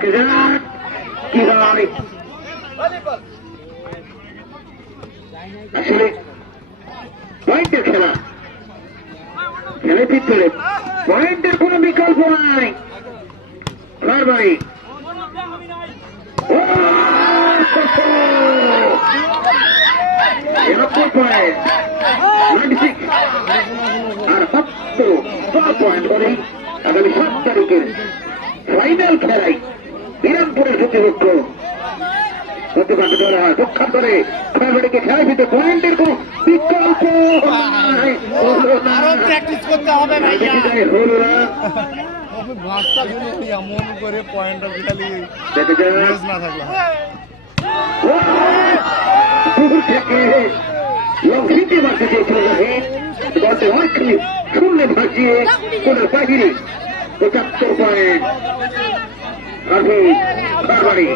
কি হয় আসলে পয়েন্টের খেলা, খেলে ভিতরে পয়েন্টের কোন বিকল্প নাই। ঘরবাড়ি পয়েন্ট আর মাত্র 6 পয়েন্ট করেই আগামী 7 তারিখের ফাইনাল খেলায় বিরামপুরের প্রতিপক্ষ প্রতিপক্ষ ধরা হয় দক্ষিণ করে ঘরবাড়িকে খেলায় ভিতরে পয়েন্টের কোন বিকল্প প্র্যাকটিস করতে হবে হল না। ভাষা এমন করে পয়েন্টটা খালি না থাকলে পুকুর থেকে লঙ্ঘিতে মারতে চেয়েছিল বলতে অনেকখানি শূন্য ভাসিয়ে কোন বাহিরে 75 পয়েন্ট ঘরবাড়ি